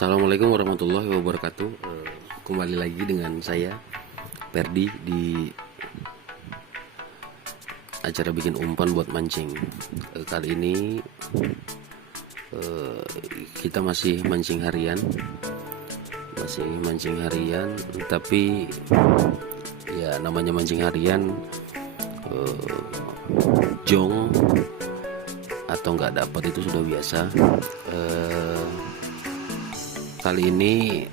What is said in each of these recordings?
Assalamualaikum warahmatullahi wabarakatuh. Kembali lagi dengan saya Perdi di acara bikin umpan buat mancing. Kali ini kita masih mancing harian, tapi ya namanya mancing harian, jong atau nggak dapat itu sudah biasa. Kali ini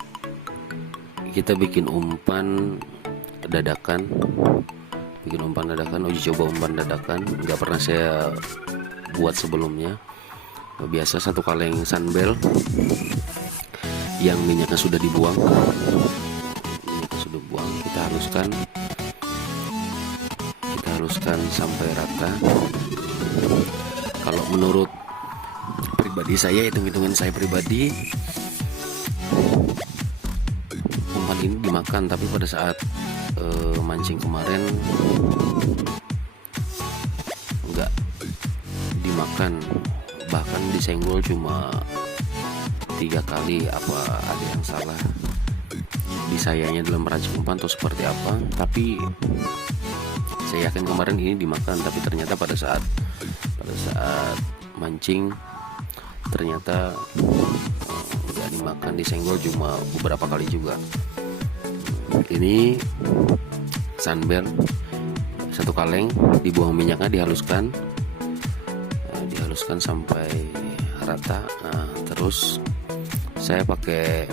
kita bikin umpan dadakan, uji coba umpan dadakan. Nggak pernah saya buat sebelumnya. Biasa satu kaleng sunbel yang minyaknya sudah dibuang, kita haluskan sampai rata. Kalau menurut pribadi saya, hitung-hitungan saya pribadi, umpan ini dimakan, tapi pada saat mancing kemarin enggak dimakan, bahkan disenggol cuma 3 kali. Apa ada yang salah di sayanya dalam merancing umpan atau seperti apa? Tapi saya yakin kemarin ini dimakan, tapi ternyata pada saat mancing ternyata nggak dimakan, disenggol cuma beberapa kali juga. Ini sunbel satu kaleng, dibuang minyaknya, dihaluskan sampai rata. Terus saya pakai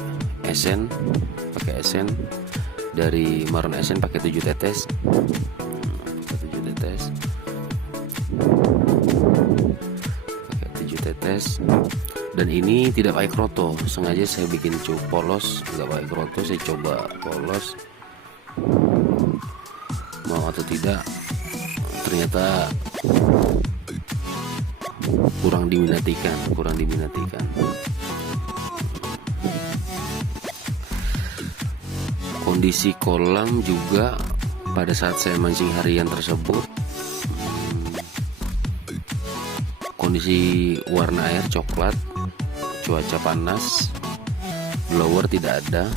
esen dari Marun Esen, pakai 7 tetes. Dan ini tidak pakai kroto, sengaja saya bikin polos, nggak pakai kroto. Saya coba polos, mau atau tidak, ternyata kurang diminatikan. Kondisi kolam juga pada saat saya mancing harian tersebut, kondisi warna air coklat, cuaca panas, blower tidak ada,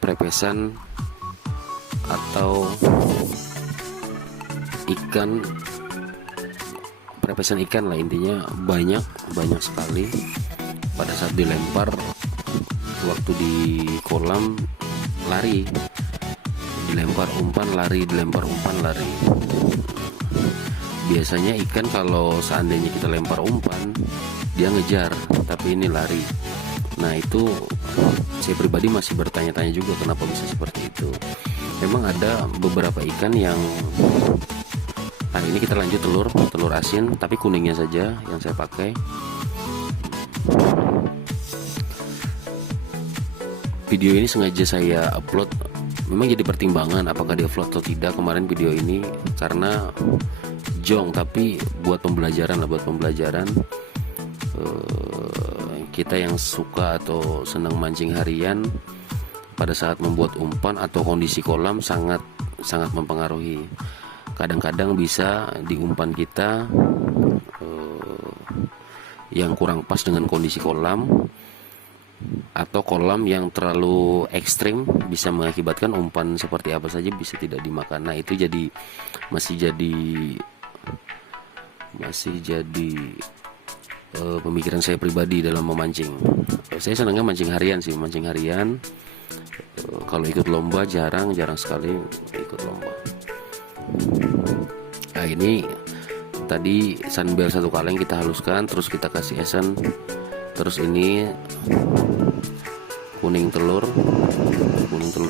prepesan atau ikan lah, intinya banyak sekali. Pada saat dilempar, waktu di kolam lari, dilempar umpan lari. Biasanya ikan kalau seandainya kita lempar umpan, dia ngejar, tapi ini lari. Nah, itu saya pribadi masih bertanya-tanya juga kenapa bisa seperti itu. Memang ada beberapa ikan yang, nah ini kita lanjut telur asin, tapi kuningnya saja yang saya pakai. Video ini sengaja saya upload, memang jadi pertimbangan apakah di upload atau tidak kemarin video ini, karena jong, tapi buat pembelajaran. Kita yang suka atau senang mancing harian, pada saat membuat umpan atau kondisi kolam sangat mempengaruhi. Kadang-kadang bisa di umpan kita yang kurang pas dengan kondisi kolam, atau kolam yang terlalu ekstrim bisa mengakibatkan umpan seperti apa saja bisa tidak dimakan. Nah, itu masih jadi pemikiran saya pribadi dalam memancing. Saya senangnya mancing harian. Kalau ikut lomba jarang sekali ikut lomba. Nah, ini tadi sunbel satu kaleng kita haluskan, terus kita kasih esen. Terus ini kuning telur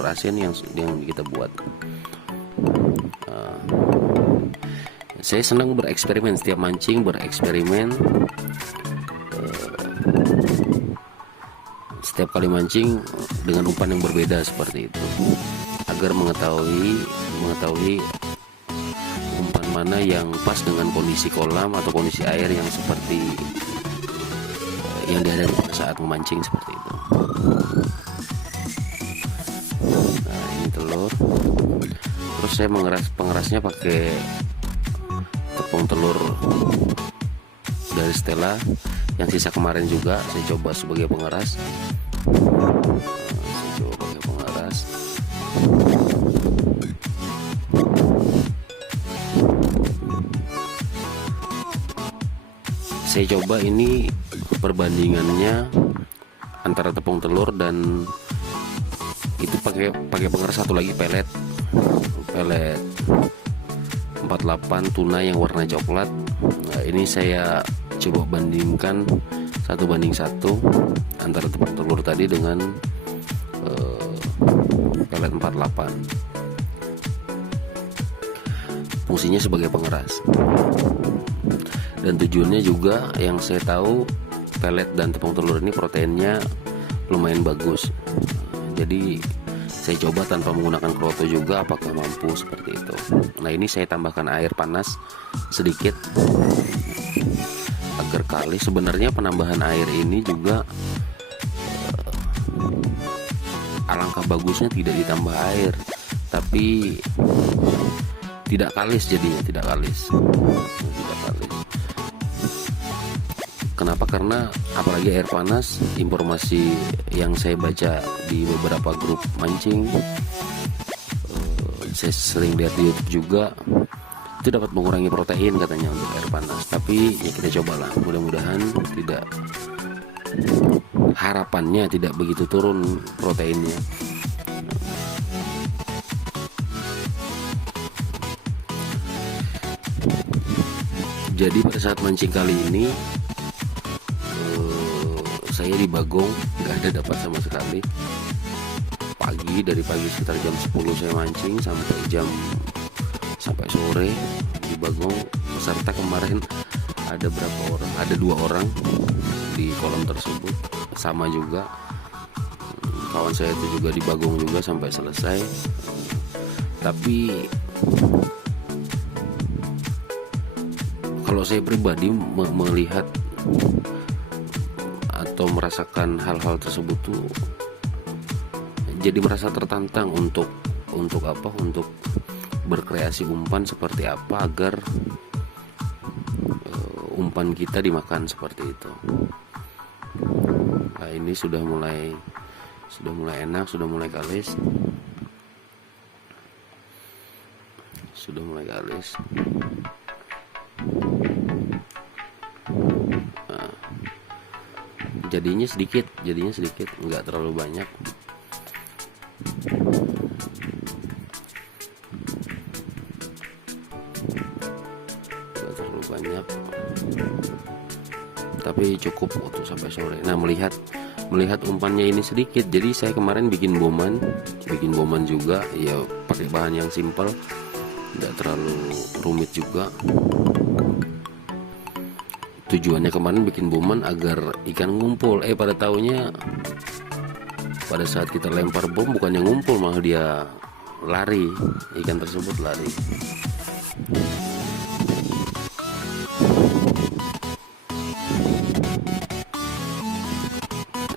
asin yang kita buat. Saya senang bereksperimen, setiap mancing bereksperimen. Setiap kali mancing dengan umpan yang berbeda seperti itu, agar mengetahui umpan mana yang pas dengan kondisi kolam atau kondisi air yang seperti yang dihadapi pada saat memancing seperti itu. Nah, ini telur. Terus saya pengerasnya pakai tepung telur dari Stella, yang sisa kemarin juga saya coba sebagai pengeras. Saya coba pakai pengeras. Saya coba ini perbandingannya antara tepung telur dan itu pakai pengeras satu lagi pelet 48 tuna yang warna coklat. Nah, ini saya coba bandingkan 1:1 antara tepung telur tadi dengan pelet 48. Fungsinya sebagai pengeras. Dan tujuannya juga yang saya tahu pelet dan tepung telur ini proteinnya lumayan bagus. Jadi saya coba tanpa menggunakan kroto juga apakah mampu seperti itu. Nah, ini saya tambahkan air panas sedikit agar kalis. Sebenarnya penambahan air ini juga alangkah bagusnya tidak ditambah air, tapi tidak kalis jadinya, tidak kalis. Kenapa? Karena apalagi air panas, informasi yang saya baca di beberapa grup mancing, saya sering lihat di YouTube juga, itu dapat mengurangi protein katanya untuk air panas. Tapi ya kita cobalah, mudah-mudahan tidak, harapannya tidak begitu turun proteinnya. Jadi pada saat mancing kali ini saya di Bagong nggak ada dapat sama sekali. Dari pagi sekitar jam 10 saya mancing sampai sore di Bagong. Peserta kemarin ada berapa orang? Ada 2 orang di kolam tersebut. Sama juga kawan saya itu juga di Bagong juga sampai selesai. Tapi kalau saya pribadi melihat atau merasakan hal-hal tersebut tuh jadi merasa tertantang untuk apa? Untuk berkreasi umpan seperti apa agar umpan kita dimakan seperti itu. Nah, ini sudah mulai enak, sudah mulai kalis. Nah, jadinya sedikit, nggak terlalu banyak. Tapi cukup untuk sampai sore. Nah, melihat umpannya ini sedikit, jadi saya kemarin bikin boman juga, ya pakai bahan yang simpel, tidak terlalu rumit juga. Tujuannya kemarin bikin boman agar ikan ngumpul. Pada taunya pada saat kita lempar bom bukannya ngumpul, malah dia lari, ikan tersebut lari.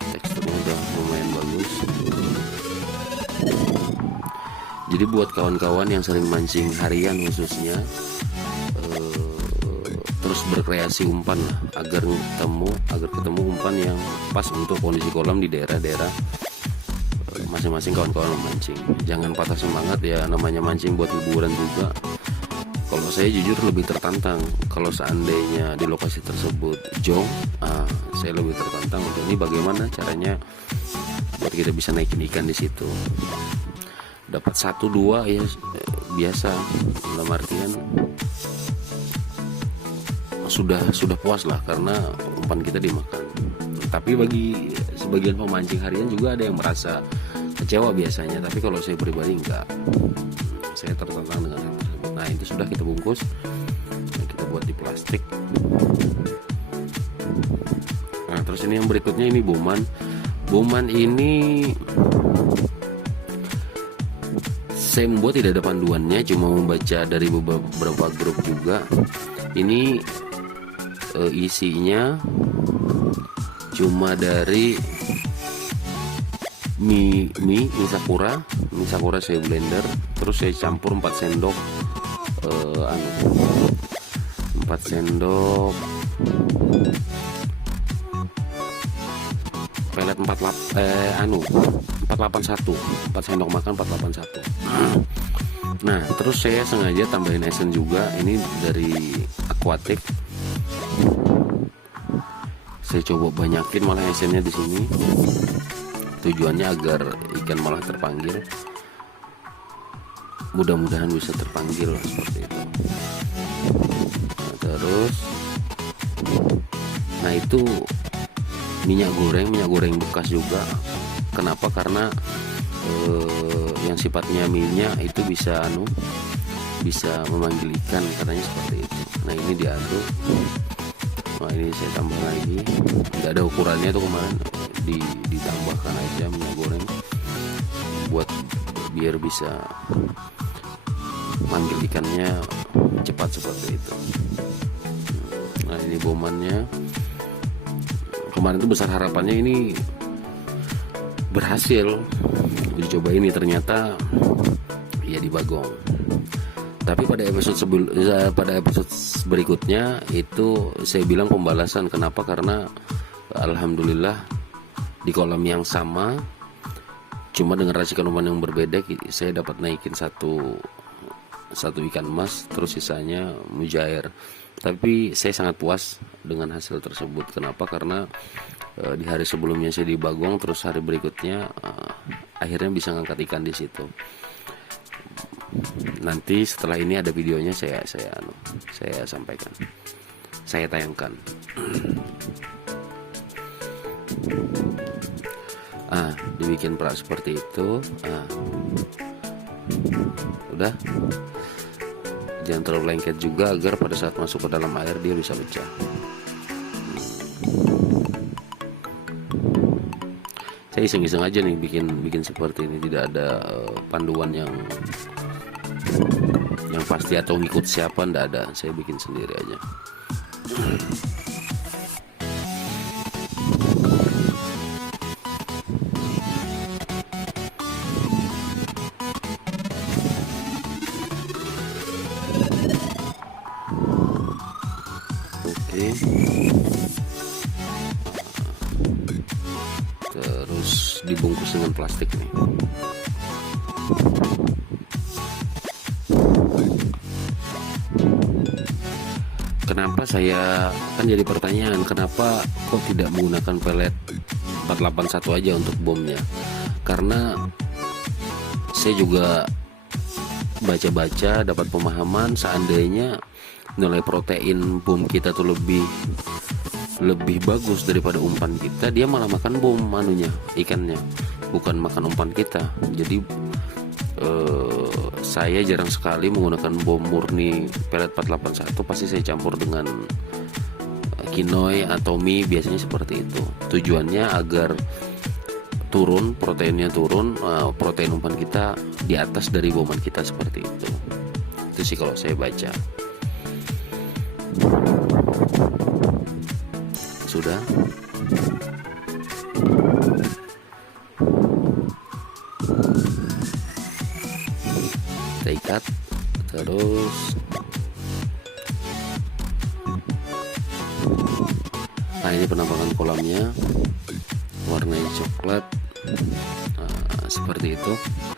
Teksturnya udah lumayan bagus. Jadi buat kawan-kawan yang sering mancing harian khususnya, terus berkreasi umpan lah, agar ketemu umpan yang pas untuk kondisi kolam di daerah-daerah masing-masing kawan-kawan memancing. Jangan patah semangat ya, namanya mancing buat hiburan juga. Kalau saya jujur lebih tertantang kalau seandainya di lokasi tersebut jong, saya lebih tertantang untuk ini bagaimana caranya buat kita bisa naikin ikan di situ. Dapat 1-2 ya biasa, dalam artian sudah puas lah karena umpan kita dimakan. Tapi bagi sebagian pemancing harian juga ada yang merasa kecewa biasanya, tapi kalau saya pribadi enggak, saya tertantang dengan hal tersebut. Nah, itu sudah kita bungkus, kita buat di plastik. Nah, terus ini yang berikutnya, ini boman ini saya membuat tidak ada panduannya, cuma membaca dari beberapa grup juga. Ini isinya cuma dari mie sakura saya blender, terus saya campur 4 sendok 4 sendok pelet 481, 4 sendok makan 481. Nah, terus saya sengaja tambahin esen juga, ini dari Aquatic. Saya coba banyakin malah esennya di sini. Tujuannya agar ikan malah terpanggil. Mudah-mudahan bisa terpanggil seperti itu. Nah, terus, nah itu minyak goreng bekas juga. Kenapa? Karena yang sifatnya minyak itu bisa memanggil ikan, katanya seperti itu. Nah, ini diaduk. Nah, ini saya tambah lagi, nggak ada ukurannya tuh kemarin, ditambahkan aja minyak goreng buat biar bisa manggil ikannya cepat seperti itu. Nah, ini bomannya. Kemarin itu besar harapannya ini berhasil uji coba ini, ternyata ya di Bagong. Tapi pada episode berikutnya itu saya bilang pembalasan. Kenapa? Karena alhamdulillah di kolam yang sama, cuma dengan racikan umpan yang berbeda, saya dapat naikin satu ikan emas, terus sisanya mujair. Tapi saya sangat puas dengan hasil tersebut. Kenapa? Karena di hari sebelumnya saya di Bagong, terus hari berikutnya akhirnya bisa ngangkat ikan di situ. Nanti setelah ini ada videonya, saya sampaikan, saya tayangkan. Dibikin perak seperti itu. Udah, jangan terlalu lengket juga agar pada saat masuk ke dalam air dia bisa pecah. Saya iseng-iseng aja nih bikin seperti ini, tidak ada panduan yang pasti atau ngikut siapa, ndak ada. Saya bikin sendiri aja. Oke. Terus dibungkus dengan plastik nih. Kenapa saya, kan jadi pertanyaan, kenapa kok tidak menggunakan pelet 481 aja untuk bomnya? Karena saya juga baca-baca dapat pemahaman, seandainya nilai protein bom kita tuh lebih bagus daripada umpan kita, dia malah makan bom ikannya, bukan makan umpan kita. Jadi saya jarang sekali menggunakan bom murni pelet 481, pasti saya campur dengan kinoi atau mie, biasanya seperti itu. Tujuannya agar proteinnya turun, protein umpan kita di atas dari boman kita, seperti itu. Itu sih kalau saya baca. Sudah. Kita ikat terus. Nah, ini penampakan kolamnya, warnanya coklat, seperti itu.